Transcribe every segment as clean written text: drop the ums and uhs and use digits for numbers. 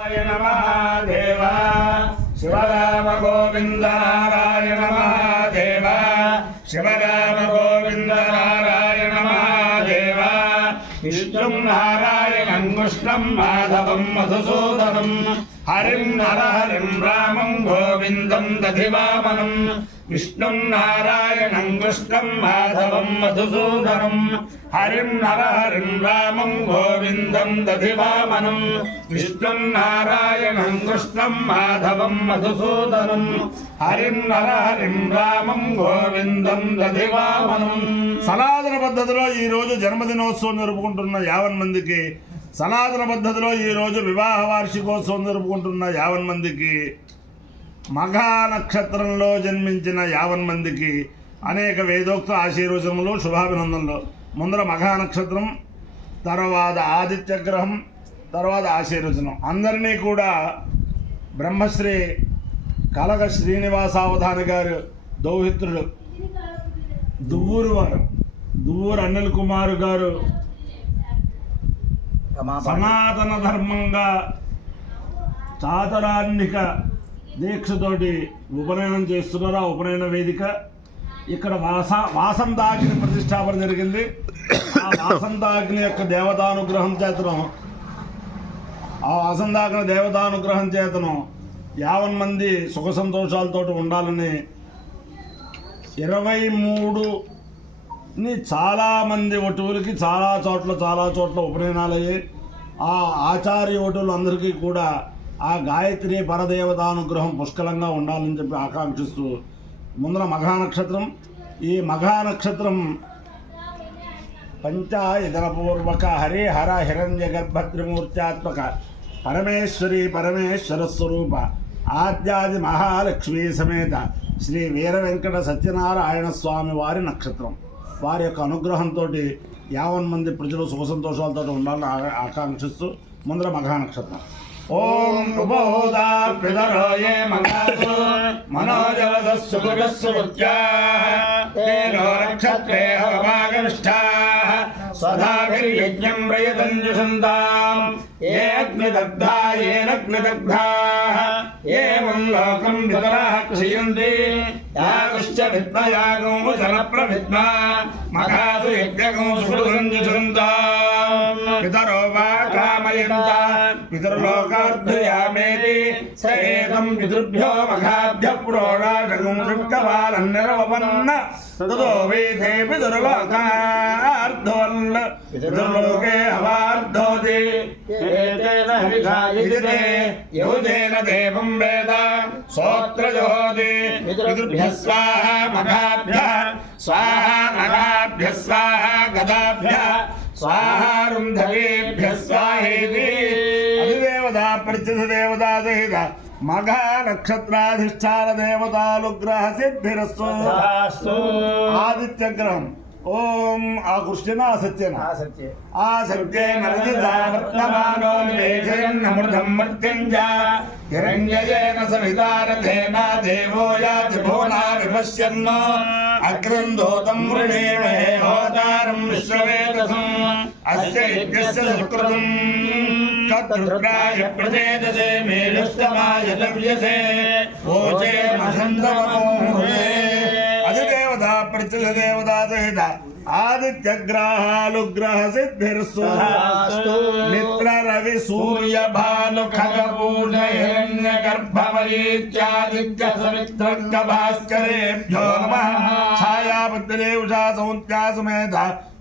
महादेव शिवराम गोविंद नारायण महादेव शिवराम गोविंद नारायण महादेव विष्णुं नारायणं कृष्णं माधवं मधुसूदनं हरिं नरहरिं रामं गोविन्दं दधिवामनं विष्णुं नारायणं कृष्णं माधवं मधुसूदनं हरिं नरहरिं रामं गोविन्दं दधिवामनं विष्णुं नारायणं कृष्णं माधवं मधुसूदनं हरिं नरहरिं रामं गोविन्दं दधिवामनं। సనాతన పద్ధతిలో ఈ రోజు జన్మదినోత్సవం జరుపుకుంటున్న 50 మందికి, సనాతన పద్ధతిలో ఈ రోజు వివాహ వార్షికోత్సవం జరుపుకుంటున్న 50 మందికి, మఘా నక్షత్రంలో జన్మించిన 50 మందికి అనేక వేదోక్త ఆశీర్వచనములు, శుభాభినందనలు. ముందర మఘా నక్షత్రం, తర్వాత ఆదిత్యగ్రహం, తర్వాత ఆశీర్వచనం. అందరినీ కూడా బ్రహ్మశ్రీ కలగ శ్రీనివాసావధాని గారు దౌహిత్రుడు, దువ్వూరు వారు, దువ్వూరు అనిల్ కుమార్ గారు సనాతన ధర్మంగా చాతురాన్నిక దీక్షతోటి ఉపనయనం చేస్తున్నారు. ఆ ఉపనయన వేదిక ఇక్కడ వాసంతాగ్ని ప్రతిష్టాపన జరిగింది. ఆ వాసంతాగ్ని యొక్క దేవతానుగ్రహం చేతనం, ఆ వాసంతాగ్ని దేవతానుగ్రహం చేతనం 50 మంది సుఖ సంతోషాలతో ఉండాలని 23ని చాలామంది వటువులకి చాలా చోట్ల ఉపనయనాలయ్యాయి. ఆ ఆచార్య వటువులు అందరికీ కూడా ఆ గాయత్రి పరదేవతానుగ్రహం పుష్కలంగా ఉండాలని చెప్పి ఆకాంక్షిస్తూ ముందర మఘా నక్షత్రం, ఈ మఘా నక్షత్రం పంచాయతనపూర్వక హరిహర హిరణ్య గర్భత్రిమూర్త్యాత్మక పరమేశ్వరి పరమేశ్వర స్వరూప ఆద్యాది మహాలక్ష్మీ సమేత శ్రీ వీర వెంకట సత్యనారాయణ స్వామి వారి నక్షత్రం. వారి యొక్క అనుగ్రహంతో 50 మంది ప్రజలు సుఖ సంతోషాలతో ఉండాలని ఆకాంక్షిస్తూ ముందర మఘా నక్షత్రం. ఓం ఉపహోదా పితరో ఏ మఘాసు మనోజవసస్సుభగస్సుత్యాః తేనో నక్షత్రే హవాగనిష్ఠాః స్వధాభిర్యజ్ఞం ప్రయతంజుషంతాం ఏ అగ్నిదగ్ధా ఏనగ్నిదగ్ధాః ఏవం లోకం పితరః క్షయంతి యాగుశ్చ విద్మయాగో జనప్రవిద్మా మఘాసు యజ్ఞగో సుషుధంజుషంతాం పితరో వా కామయంత పితృలోకార్ధయామేతి స ఏకం పితృభ్యో మఘాభ్య ప్రోడాశకం శుక్రవాలన్నిరవపన్న తదో వేదే పితృలోకార్ధోల్ల పితృలోకే హవార్ధోతి ఏతేన హవిషాయితే యౌదేన దేవం వేద సోత్రజోతి పితృభ్యః స్వాహా మఘాభ్యః స్వాహా నగాభ్యః స్వాహా గదాభ్యః స్వాహా రుంధవేభ్యః స్వాహేతి. అధిదేవతా ప్రత్యధ దేవతా సహిత మఘా నక్షత్రాధిష్టాన దేవతానుగ్రహ సిద్ధిరస్తు. ఆదిత్యగ్రహం ఓం ఆ కృష్ణ సత్యన ఆ సత్యేన వర్తమానో నివేశయన్నమృతం మర్త్యంజ హిరణ్యయేన సవితారథేన దేవో యాతి భువనా విపశ్యన్నో అగ్రంధోతం వృణేమే హోతారం విశ్వవేదసం అస్య యజ్ఞస్య సుకృతం కర్తృప్రాయ ప్రచేదసే మేలుష్టమాయ లభ్యసే ఓచే మహంతమోహే. అధిదేవతా ప్రత్యధ దేవతా సహిత ఆదిత్యగ్రహాలుగ్రహ సిద్ధిర్సు. మిత్ర రవి సూర్య భాను ఖగపూర్ణ హిరణ్య గర్భమరీత్యాదిత్య సవిత్రంగ భాస్కరేభ్యో నమః. ఛాయాపత్రే ఉషా సౌంత్యా సమేత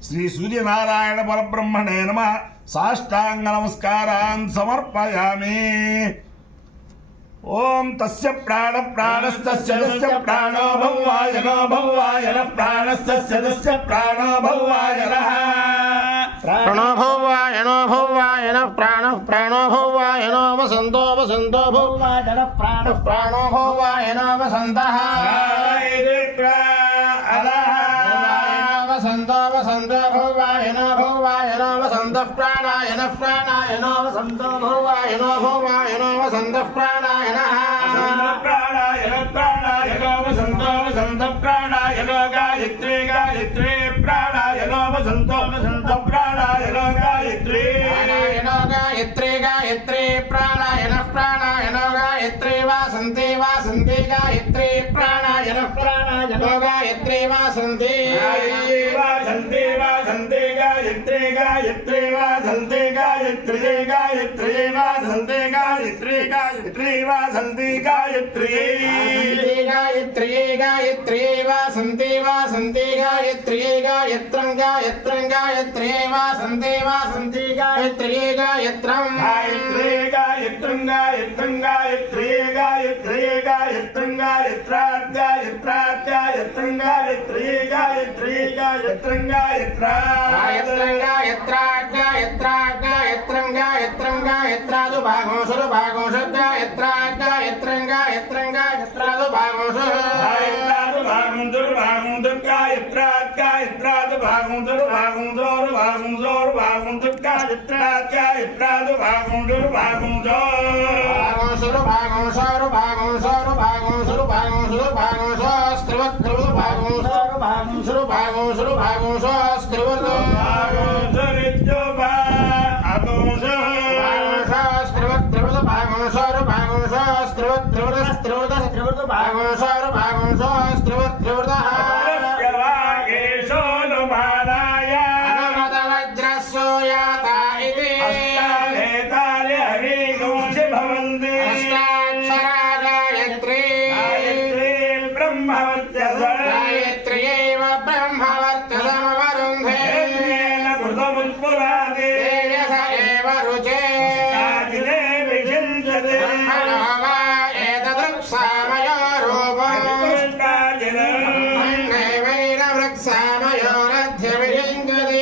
శ్రీ సూర్యనారాయణ పరబ్రహ్మణే నమః. సాష్టాంగ నమస్కారాన్ సమర్పయామి. ఓం తస్య ప్రాణ ప్రాణస్తస్య తస్య ప్రాణో భవాయనో భవాయన ప్రాణస్తస్య తస్య ప్రాణో భవాయనః. ప్రణో భవాయనో భవాయన ప్రాణః ప్రాణో భవాయనో వసంతో వసంతో భవాయన ప్రాణః ప్రాణో భవాయనో వసంతః. వసంతో వసంతో భవాయనో భవాయనో వసంతః ప్రాణాయన ప్రాణాయనో వసంతో భవాయనో భవాయనో వసంతః ప్రాణాయనః. ప్రాణాయన ప్రాణాయనో వసంతో వసంత ప్రాణాయనో గాయత్రీ గాయత్రీ ప్రాణాయనో వసంతో వసంత ప్రాణాయనో గాయత్రీ గాయత్రీ గాయత్రీ ప్రాణాయన वासन्ति वासन्ति गायत्री प्राणायन प्राणायनो गायत्री वासन्ति वासन्ति वासन्ति गायत्री गायत्री वासन्ति गायत्री गायत्री वासन्ति गायत्री गायत्री वासन्ति गायत्री गायत्री गायत्री वासन्ति वासन्ति गायत्री गायत्रं गायत्रं गायत्री वासन्ति वासन्ति गायत्री गायत्रं गायत्री गायत्रं गायत्रं गायत्री गायत्री गायत्रं गायत्रात् गायत्रात् गायत्रं गायत्री गायत्री गायत्रं गायत्रात् गायत्रं गायत्रात् गायत्रात् गायत्रं गायत्रं गायत्रादु भागोषु भागोषु गायत्रात् गायत्रं गायत्रं गायत्रादु भागोषु गायत्रादु भागुंदुर भागुंदुर गायत्रात् गायत्रादु भागुंदुर भागुंदुर भागुंदुर भागुंदुर गायत्रात् गायत्रादु भागुंदुर भागुंदुर भागोषु भागोषु भागोषु भागोषु भागोषु भागोषु स्त्रिवत्त्रु भागोषु भागोषु भागोषु भागोषु स्त्रिवत्त्रु भागुंदुरित्यो भागुंदुर भागेशो नुमानाय वज्रसूयाता इति अष्टालेताले हरिगोषि भवन्ति अष्टाक्षरा गायत्री गायत्री ब्रह्मवर्चस गायत्र्यैव ब्रह्मवर्चसमवरुन्धे यज्ञेन कृतमुत्पुरादे तेजस एव रुचे काजिने विषिञ्चते ब्रह्मणो वा एतदृक्सामयो रूपम् वृक्षामयोरध्यभिषिञ्चति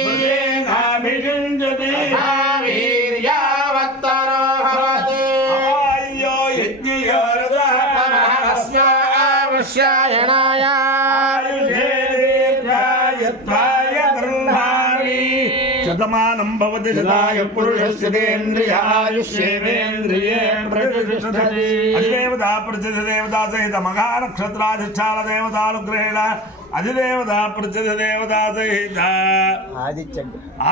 नाभिषिञ्चते वीर्यावत्तरो भवति आयो यज्ञयो रथः आवश्यायणाय आयुषे दीर्घायत्वाय ब्रह्माणि శతమానం భవతి శతాయ పురుషస్య పురుషస్యేంద్రియాయుష్యేంద్రియే ప్రతిష్టతి అధిదేవతా ప్రతిదేవతా సహిత మహానక్షత్రాధిష్టాన దేవతానుగ్రహేణ అధిదేవతా ప్రతిదేవతా సహిత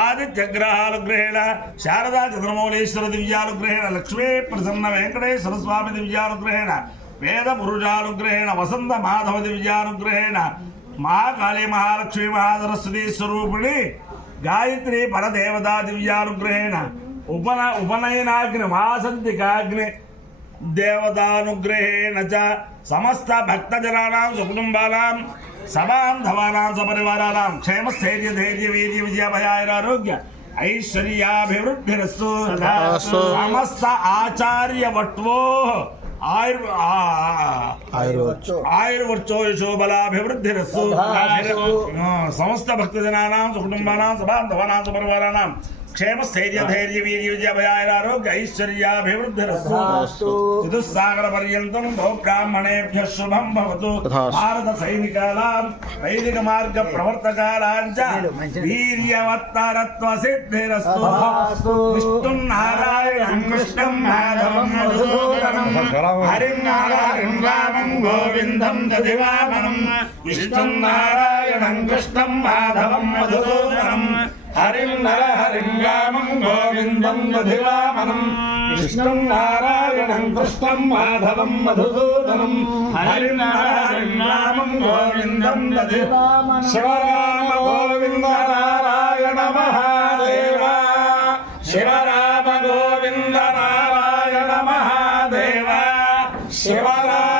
ఆదిత్యగ్రహానుగ్రహేణ శారదా చంద్రమౌళీశ్వర దివ్యానుగ్రహేణ లక్ష్మీ ప్రసన్న వెంకటేశ్వర స్వామి దివ్యానుగ్రహేణ వేద పురుషానుగ్రహేణ వసంత మాధవ దివ్యానుగ్రహేణ మహాకాళీ మహాలక్ష్మీ మహాసరస్వతీ స్వరూపిణి గాయత్రి పరదేవతా దివ్యానుగ్రహేణ ఉపనయనాగ్ని వాసంతికాగ్ని దేవతానుగ్రహేణ చ సమస్త భక్తజనానాం సుకుటుంబానాం సబాంధవానాం సపరివారాణాం క్షేమ స్థైర్య ధైర్య వీర్య విజయ భయారోగ్య ఐశ్వర్యాభివృద్ధిరస్సు సమస్త ఆచార్యవట్వో ఆయుర్వర్చో యశోబలాభివృద్ధిరస్సు సమస్త భక్తజనానాం సుకుటుంబానాం సబాంధవానాం సపరివారాణాం క్షేమ స్థైర్య ధైర్య వీర్య విజయ భయారోగ్య ఐశ్వర్యాభివృద్ధిరస్సు చతుస్సాగర పర్యంతం భో బ్రాహ్మణేభ్యః శుభం భవతు భారత సైనికానాం వైదిక మార్గ ప్రవర్తకానాం చ వీర్యవత్తరత్వ సిద్ధిరస్తు విష్ణుం నారాయణం కృష్ణం మాధవం మధుసూదనం హరిం నారాయణం రామం గోవిందం దధివామనం విష్ణుం నారాయణం కృష్ణం మాధవం మధుసూదనం హరిం నరహరిం రామం గోవిందం దధివామనం విష్ణుం నారాయణం కృష్ణం మాధవం మధుసూదనం హరిం నరహరిం రామం గోవిందం దధివామనం శివరామ గోవింద నారాయణ మహాదేవ శివరామ గోవింద నారాయణ మహాదేవ శివరామ